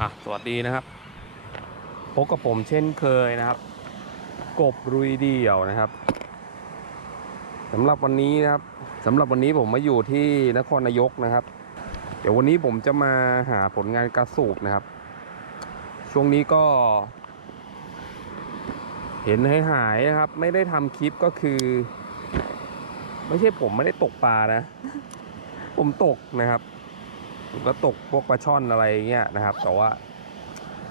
อะสวัสดีนะครับพบกับผมเช่นเคยนะครับ กบรุยเดี่ยวนะครับสำหรับวันนี้นะครับสำหรับวันนี้ผมมาอยู่ที่นครนายกนะครับ เดี๋ยววันนี้ผมจะมาหาผลงานกระสูบนะครับ ช่วงนี้ก็ เห็นหหายๆนะครับ ไม่ได้ทำคลิปก็คือ ไม่ใช่ผมไม่ได้ตกปลานะ ผมตกนะครับ ก็ตกพวกปลาช่อนอะไรเงี้ยนะครับ แต่ว่า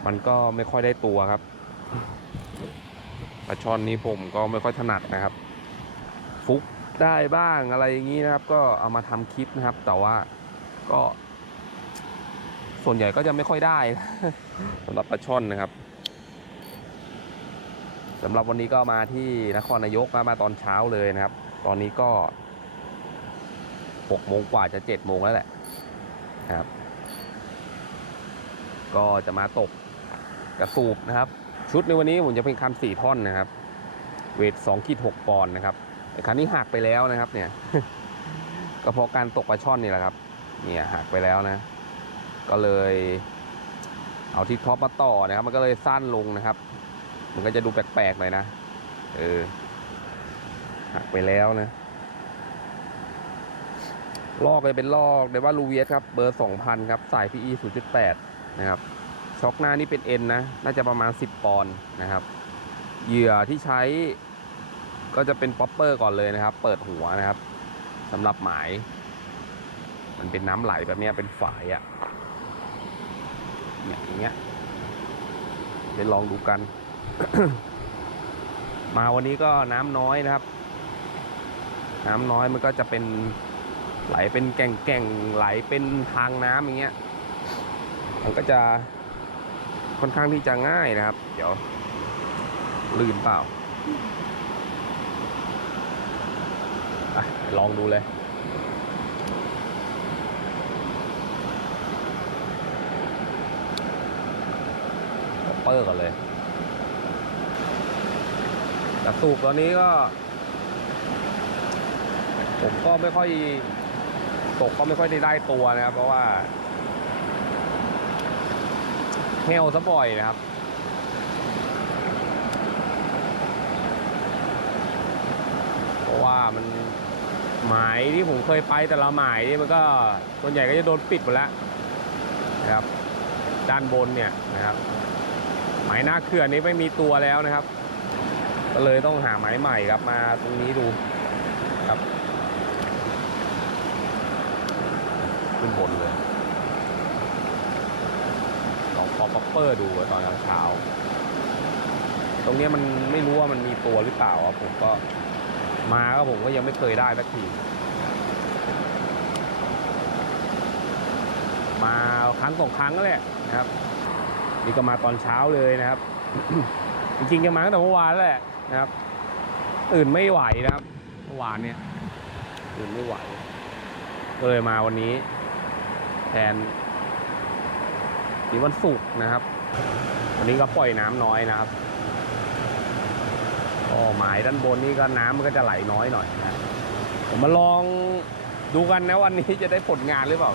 มันก็ไม่ค่อยได้ตัวครับปลาช่อนนี้ผมก็ไม่ค่อยถนัดนะครับ ฟุกได้บ้างอะไรอย่างนี้นะครับ ก็เอามาทำคลิปนะครับ แต่ว่าก็ ส่วนใหญ่ก็จะไม่ค่อยได้สำหรับปลาช่อนนะครับสำหรับวันนี้ก็มาที่นครนายกนะมาตอนเช้าเลยนะครับ ตอนนี้ก็หกโมงกว่าจะเจ็ดโมงแล้วแหละ ครับ ก็จะมาตกกระสูบนะครับ ชุดในวันนี้ผมจะเป็นคันสี่ท่อนนะครับ เวทสองขีดหกปอนด์นะครับคันนี้หักไปแล้วนะครับ เนี่ย ก็เพราะการตกปลาช่อนนี่แหละครับ เนี่ยหักไปแล้วนะ ก็เลย เอาที่ท็อปมาต่อนะครับ มันก็เลยสั้นลงนะครับ มันก็จะดูแปลกๆหน่อยนะ เออหักไปแล้วนะ ลอกเลยเป็นลอกเดว่าลูเวียสครับ เบอร์2,000ครับ สาย PE 0.8 นะครับ ช็อคหน้านี่เป็น N นะ น่าจะประมาณ 10 ปอนด์นะครับ เหยื่อที่ใช้ก็จะเป็นป๊อปเปอร์ก่อนเลยนะครับ เปิดหัวนะครับสำหรับหมาย มันเป็นน้ำไหลแบบนี้เป็นฝายอะ่ะอย่างเงี้ยเดี๋ยวลองดูกัน มาวันนี้ก็น้ำน้อยนะครับ น้ำน้อยมันก็จะเป็น ไหลเป็นแก่งแก่งๆไหลเป็นทางน้ำอย่างเงี้ย มันก็จะค่อนข้างที่จะง่ายนะครับ เดี๋ยวลื่นเปล่าอะลองดูเลยเปอร์ก่อนเลยกระสูบตอนนี้ก็ ผมก็ไม่ค่อย ตกก็ไม่ค่อยได้ได้ตัวนะครับ เพราะว่าเฮลซะบ่อยนะครับ เพราะว่ามันหมายที่ผมเคยไปแต่ละหมายนี่มันก็ส่วนใหญ่ก็จะโดนปิดหมดแล้วนะครับ ด้านบนเนี่ยนะครับ หมายหน้าเขื่อนนี้ไม่มีตัวแล้วนะครับ ก็เลยต้องหาหมายใหม่ครับมาตรงนี้ดูครับ ขึ้นบนเลยลองพอปเปอร์ดูตอนเช้า ตรงนี้มันไม่รู้ว่ามันมีตัวหรือเปล่าผมก็มาก็ผมก็ยังไม่เคยได้สักที มาครั้งสองครั้งก็แหละนะครับ นี่ก็มาตอนเช้าเลยนะครับ จริงๆจะมาตั้งแต่เมื่อวานล้วแหละนะครับ ตื่นไม่ไหวนะครับเมื่อวานเนี่ยตื่นไม่ไหวก็เลยมาวันนี้ แทนนี่วันศุกร์นะครับ วันนี้ก็ปล่อยน้ำน้อยนะครับก็หมายด้านบนนี่ก็น้ำมันก็จะไหลน้อยหน่อยนะผมมาลองดูกันนะวันนี้จะได้ผลงานหรือเปล่า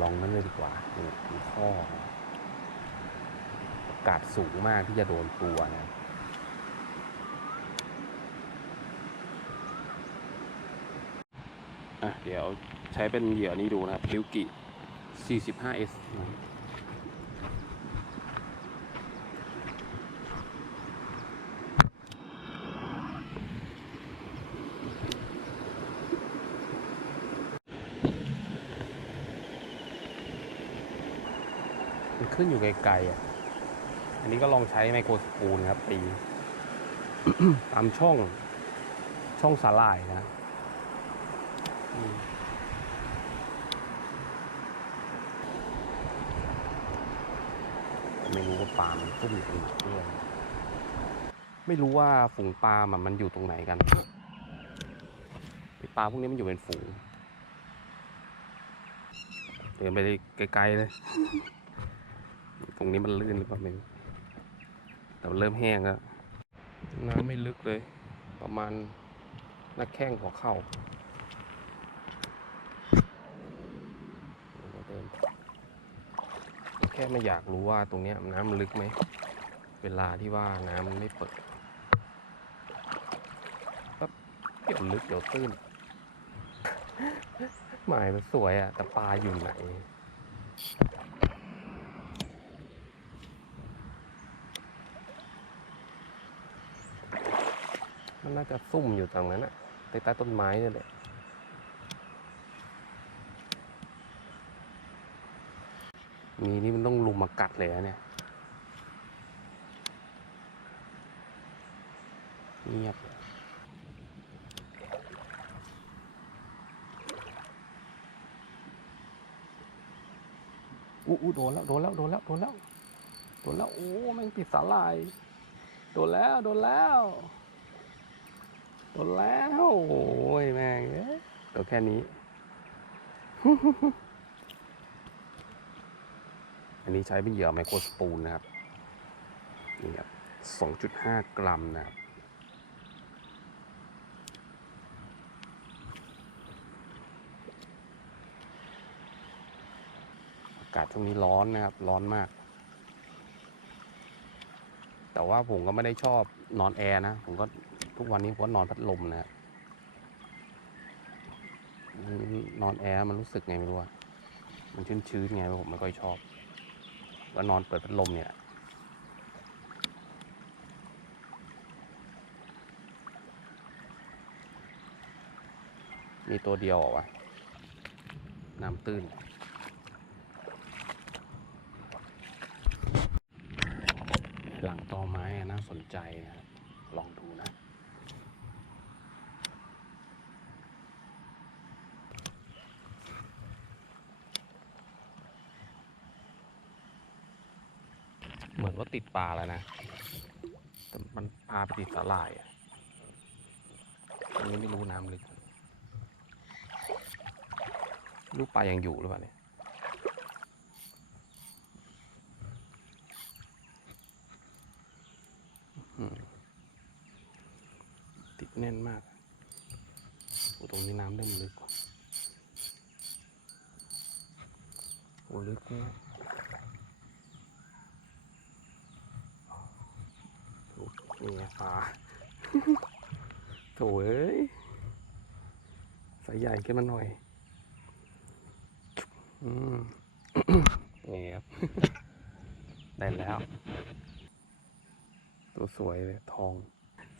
ลองนั้นเลยดีกว่าข้อ โอกาสสูงมากที่จะโดนตัวนะ อะเดี๋ยวใช้เป็นเหยื่อนี้ดูนะครับริวกิ 45S มันขึ้นอยู่ไกลๆอะ อันนี้ก็ลองใช้ไมโครสปูลครับตี ตามช่องช่องสาลายนะ ไม่รู้ว่าปลามันซุ่มอยู่ตรงไหนด้วยไม่รู้ว่าฝูงปลามันมันอยู่ตรงไหนกันไอ้ปลาพวกนี้มันอยู่เป็นฝูงเดินไปไกลๆเลย ตรงนี้มันลื่นหรือเปล่าไม่รู้แต่มันเริ่มแห้งแล้วน้ำไม่ลึกเลย ประมาณหน้าแข้งหัวเข่า ค่ไม่อยากรู้ว่าตรงนี้น้ำลึกไหม เวลาที่ว่าน้ำมันไม่เปิดปั๊บเดี๋ยวลึกเดี๋ยวตื้น หมายมันสวยอะแต่ปลาอยู่ไหนมันน่าจะซุ่มอยู่ตรงนั้นอะใต้ใต้ต้นไม้นี่แหละ มีนี่มันต้องลุมมากัดเลยอะเนี่ยเงียบอู้อู้โดนแล้ว โดนแล้ว โดนแล้ว โดนแล้ว โดนแล้ว โอ้แม่งติดสาลาย โดนแล้ว โดนแล้ว โดนแล้ว โอ้ยแม่งเอ้ยตัวแค่นี้ อันนี้ใช้เป็นเหยื่อไมโครสปูนนะครับ นี่ครับ2.5กรัมนะครับอากาศช่วงนี้ร้อนนะครับ ร้อนมาก แต่ว่าผมก็ไม่ได้ชอบนอนแอร์นะ ผมก็ทุกวันนี้ผมก็นอนพัดลมนะครับนอนแอร์มันรู้สึกไงไม่รู้อะมันชื้นๆไงผมไม่ค่อยชอบ ก็นอนเปิดพัดลมเนี่ยมีตัวเดียวเหรอวะ น้ำตื้น หลังตอไม้น่าสนใจนะ ลองดูนะ เหมือนว่าติดปลาแล้วนะแต่มันพาไปติดสาหร่ายอะอันนี้ไม่รู้น้ำลึกลูกปลายังอยู่หรือเปล่าเนี่ยติดแน่นมากโอ้ตรงนี้น้ำเริ่มลึกว่ะโอ้ลึกมากโอ้ นี่ปลาโถเอ้ยสายใหญ่ขึ้นมาหน่อย อืมนี่ครับ ได้แล้ว ตัวสวยเลยทอง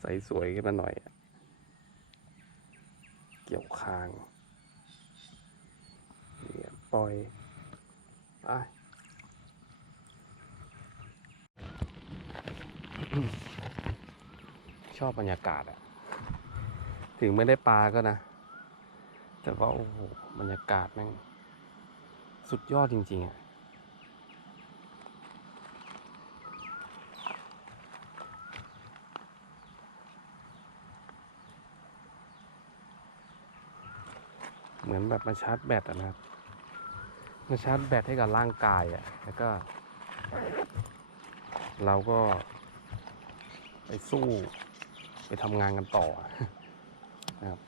ใสสวยขึ้นมาหน่อย เกี่ยวคางเนี่ยปล่อยไป ชอบบรรยากาศอะถึงไม่ได้ปลาก็นะ แต่ว่า โอ้โห บรรยากาศแม่ง สุดยอดจริง ๆอะเหมือนแบบมาชาร์จแบตอะนะครับมาชาร์จแบตให้กับร่างกายอะแล้วก็ เราก็ไปสู้ ไปทำงานกันต่อนะครับ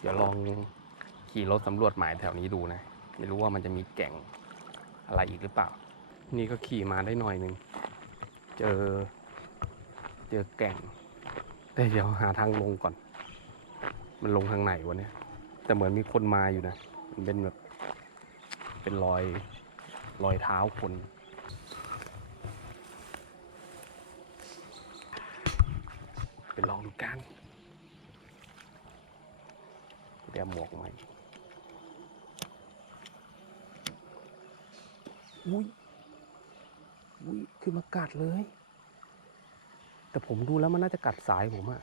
เดี๋ยวลองขี่รถสำรวจหมายแถวนี้ดูนะ ไม่รู้ว่ามันจะมีแก่งอะไรอีกหรือเปล่า นี่ก็ขี่มาได้หน่อยหนึ่ง เจอ เจอแก่ง แต่เดี๋ยวหาทางลงก่อน มันลงทางไหนวะเนี่ย แต่เหมือนมีคนมาอยู่นะ มันเป็นแบบ เป็นรอย รอยเท้าคน มกันเดี๋ยวหมวกใหม่อุ้ยอุ้ยคือมากัดเลย แต่ผมดูแล้วมันน่าจะกัดสายผมอะ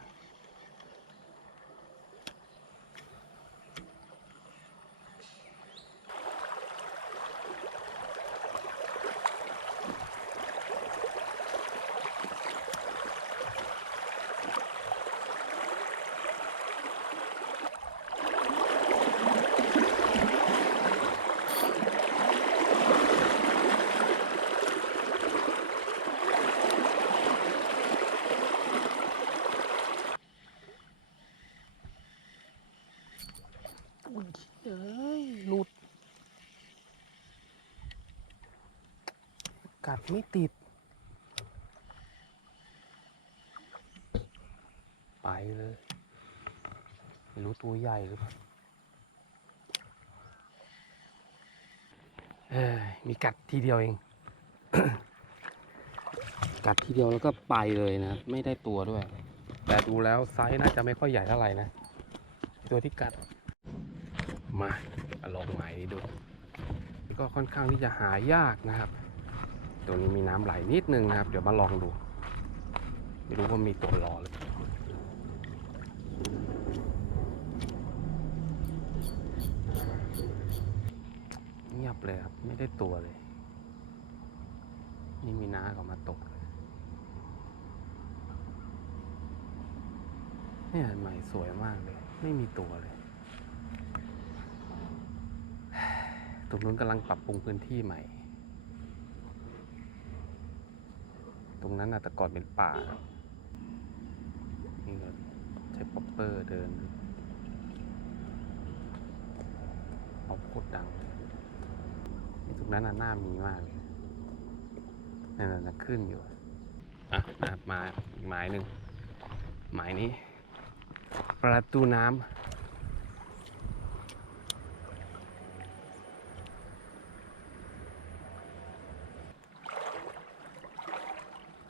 กัดไม่ติด ไปเลยไม่รู้ตัวใหญ่หรือเปล่าเอ้ยมีกัดทีเดียวเอง กัดทีเดียวแล้วก็ไปเลยนะ ไม่ได้ตัวด้วย แต่ดูแล้วไซส์น่าจะไม่ค่อยใหญ่เท่าไหร่นะ ตัวที่กัด มาลองใหม่ดูก็ค่อนข้างที่จะหายากนะครับ ตัวนี้มีน้ำไหลนิดนึงนะครับ เดี๋ยวมาลองดู ไม่รู้ว่ามีตัวรอหรือเปล่าเงียบเลยครับ ไม่ได้ตัวเลย นี่มีน้าเขามาตกเลยเนี่ยใหม่สวยมากเลย ไม่มีตัวเลยตรงนู้นกำลังปรับปรุงพื้นที่ใหม่ ตรงนั้นนะแต่ก่อนเป็นป่านี่ก็ใช้ป๊อปเปอร์เดิน เอาโคตรดังนี่ตรงนั้นน่ะหน้ามีมากเลยนั่นน่ะขึ้นอยู่ อะมาอีกหมายหนึ่งหมายนี้ ประตูน้ำ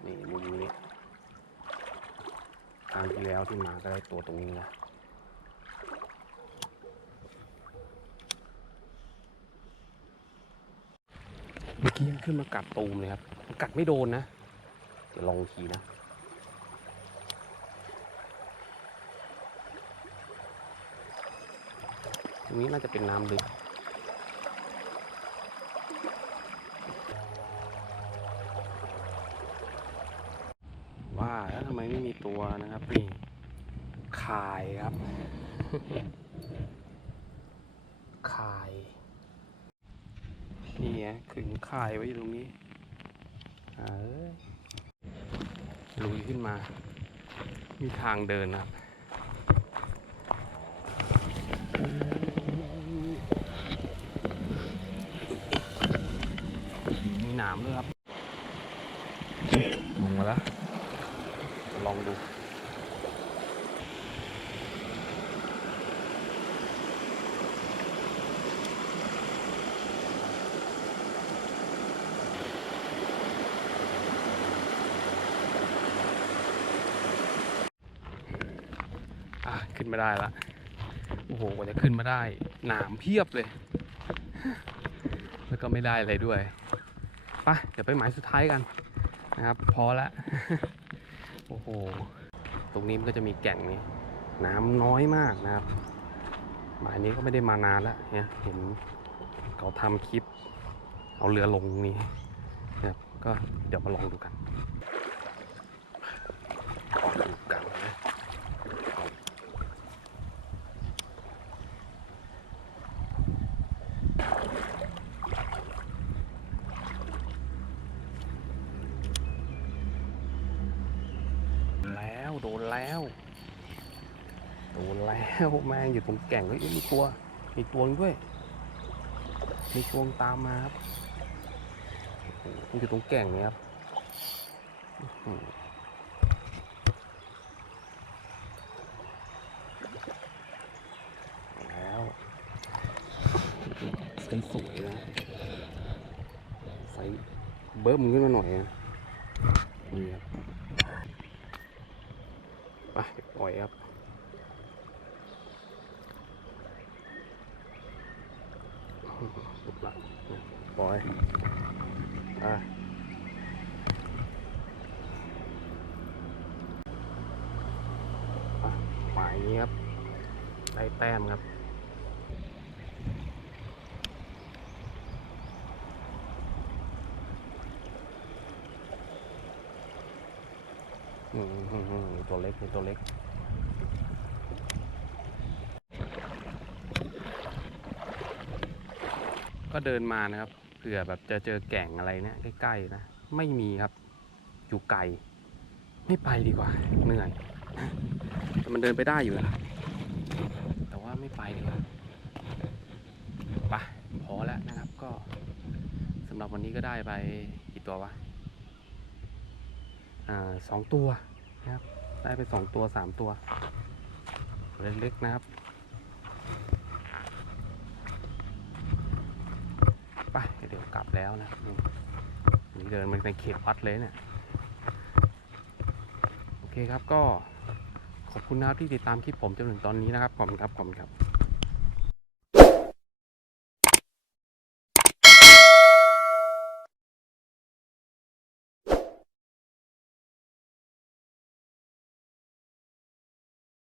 นี่มุมนี้ ครั้งที่แล้วที่มาก็ได้ตัวตรงนี้นะเมื่อกี้ยังขึ้นมากัดตูมเลยครับกัดไม่โดนนะเดี๋ยวลองอีกทีนะตรงนี้น่าจะเป็นน้ำลึกว่าแล้วทำไมไม่มีตัวนะครับนี่ คายครับคายนี่ไงขึงคายไว้อยู่ตรงนี้เอ้ยลุยขึ้นมา มีทางเดินนะครับมีหนามด้วยครับ ลงมาแล้ว ลองดู อะ ขึ้นมาได้ละ โอ้โหกว่าจะขึ้นมาได้ หนามเพียบเลย แล้วก็ไม่ได้อะไรด้วยไปเดี๋ยวไปหมายสุดท้ายกันนะครับ พอละ โอ้โห ตรงนี้มันก็จะมีแก่งนี้ น้ำน้อยมากนะครับหมายนี้ก็ไม่ได้มานานแล้วเนี่ยเห็นเขาทำคลิป เอาเรือลงนี้นะครับก็เดี๋ยวมาลองดูกันลองดูกันนะ แล้วโดนแล้ว โดนแล้วแม่งอยู่ตรงแก่งเฮ้ยมีตัว มีตัวหนึ่งด้วย มีตัวตามมาครับโอ้โหมันอยู่ตรงแก่งเนี่ยครับอื้อหือแล้วใส่สวยนะใส่เบิ้มขึ้นมาหน่อยนะนี่ครับ ไปปล่อยครับ ลุกละ ปล่อย อะหมายนี้ครับ ได้แต้มครับอืมอืมอืมตัวเล็กมีตัวเล็ก ก็เดินมานะครับเผื่อแบบจะเจอแก่งอะไรเนี่ยใกล้ๆนะไม่มีครับ อยู่ไกล ไม่ไปดีกว่าเหนื่อยแต่มันเดินไปได้อยู่นะแต่ว่าไม่ไปดีกว่าไปพอแล้วนะครับก็สำหรับวันนี้ก็ได้ไปกี่ตัววะอ่าสองตัวนะครับ ได้ไปสองตัวสามตัว เล็กๆนะครับ ไปเดี๋ยวกลับแล้วนะนี่นี่เดินมาในเขตวัดเลยเนี่ยโอเคครับก็ขอบคุณนะครับที่ติดตามคลิปผมจนถึงตอนนี้นะครับขอบคุณครับขอบคุณครับ